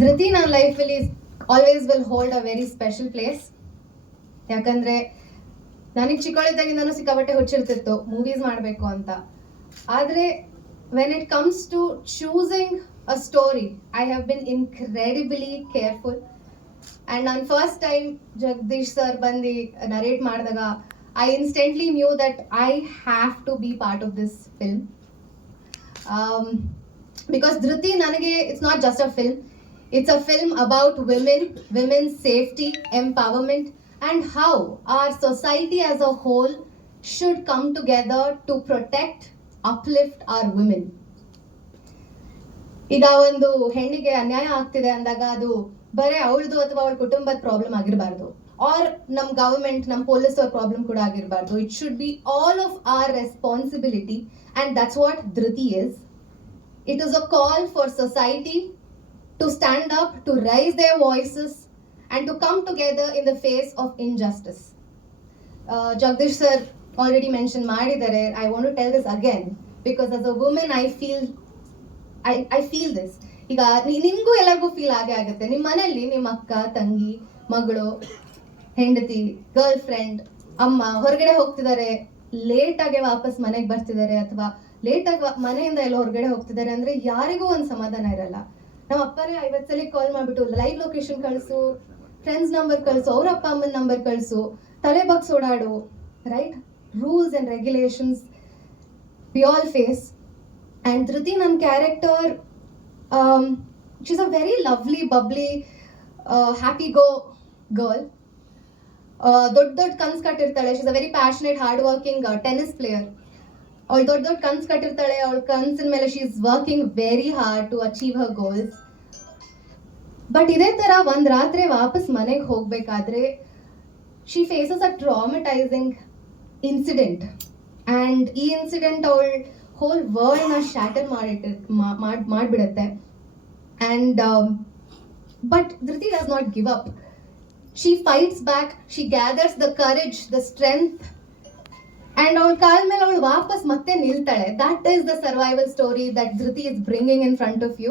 ಧೃತಿ ನನ್ನ ಲೈಫಲ್ಲಿ always will hold a very special place. ಯಾಕಂದ್ರೆ ನನಗೆ ಚಿಕ್ಕವಳಿದ್ದಾಗಿಂದನೂ ಸಿಕ್ಕಾಪಟ್ಟೆ ಹುಚ್ಚಿರ್ತಿತ್ತು ಮೂವೀಸ್ ಮಾಡಬೇಕು ಅಂತ. ಆದರೆ when it comes to choosing a story, I have been incredibly careful. And ನಾನು ಫಸ್ಟ್ ಟೈಮ್ ಜಗದೀಶ್ ಸರ್ ಬಂದು ನರೇಟ್ ಮಾಡಿದಾಗ I instantly knew that I have to be part of this film. Because Dhruti ನನಗೆ it's not just a film, it's a film about women, women's safety, empowerment, and how our society as a whole should come together to protect, uplift our women. ಈಗ ಒಂದು ಹೆಣ್ಣಿಗೆ ಅನ್ಯಾಯ ಆಗ್ತಿದೆ ಅಂದಾಗ ಅದು ಬರೀ ಅವಳದು ಅಥವಾ ಅವಳ ಕುಟುಂಬದ ಪ್ರಾಬ್ಲಮ್ ಆಗಿರಬಾರ್ದು, ಆರ್ ನಮ್ಮ ಗವರ್ಮೆಂಟ್, ನಮ್ಮ ಪೊಲೀಸ್ ಅವ್ರ ಪ್ರಾಬ್ಲಮ್ ಕೂಡ ಆಗಿರಬಾರ್ದು. It should be all of our responsibility, and that's what Dhruthi is. It is a call for society to stand up, to raise their voices, and to come together in the face of injustice. Jagdish sir already mentioned Madidare. I want to tell this again because as a woman I feel this. ಈಗ ನಿಮಗೂ ಎಲ್ಲರಿಗೂ feel ಆಗುತ್ತೆ. ನಿಮ್ಮ ಮನೆಯಲ್ಲಿ ನಿಮ್ಮ ಅಕ್ಕ, ತಂಗಿ, ಮಗಳು, ಹೆಂಡತಿ, ಗರ್ಲ್ ಫ್ರೆಂಡ್, ಅಮ್ಮ ಹೊರಗಡೆ ಹೋಗ್ತಿದ್ದಾರೆ, ಲೇಟಾಗೆ ವಾಪಸ್ ಮನೆಗೆ ಬರ್ತಿದ್ದಾರೆ, ಅಥವಾ ಲೇಟಾಗಿ ಮನೆಯಿಂದ ಎಲ್ಲ ಹೊರಗಡೆ ಹೋಗ್ತಿದ್ದಾರೆ ಅಂದ್ರೆ ಯಾರಿಗೂ ಒಂದು ಸಮಾಧಾನ ಇರಲ್ಲ. ನಮ್ಮ ಅಪ್ಪನೇ 50 ಸಲ ಕಾಲ್ ಮಾಡಿಬಿಟ್ಟು ಲೈವ್ ಲೊಕೇಶನ್ ಕಳಿಸು, ಫ್ರೆಂಡ್ಸ್ ನಂಬರ್ ಕಳಿಸು, ಅವ್ರ ಅಪ್ಪ ಅಮ್ಮನ ನಂಬರ್ ಕಳಿಸು, ತಲೆ ಬಗ್ಸ್ ಓಡಾಡು, right? Rules and regulations we all face. And Dhruthi ನನ್ನ character, she is a very lovely, bubbly, happy go girl. ದೊಡ್ಡ ಕನ್ಸು ಕಟ್ಟಿರ್ತಾಳೆ. She is a very passionate, hard working tennis player. ಅವಳು ದೊಡ್ಡ ಕನ್ಸು ಕಟ್ಟಿರ್ತಾಳೆ. ಅವಳ ಕನ್ಸಿನ ಮೇಲೆ she is working very hard to achieve her goals. But ಇದೇ ತರ ಒಂದ್ ರಾತ್ರಿ ವಾಪಸ್ ಮನೆಗೆ ಹೋಗ್ಬೇಕಾದ್ರೆ she faces a traumatizing incident. And ಈ ಇನ್ಸಿಡೆಂಟ್ ಅವಳ ಹೋಲ್ ವರ್ಲ್ಡ್ ನ ಶಾಟರ್ ಮಾಡಿಬಿಡುತ್ತೆ. And but Dhriti does not give up. She fights back, she gathers the courage, the strength, and ಅವಳ ಕಾಲ ಮೇಲೆ ಅವಳು ವಾಪಸ್ ಮತ್ತೆ ನಿಲ್ತಾಳೆ. That is the survival story that Dhriti is bringing in front of you.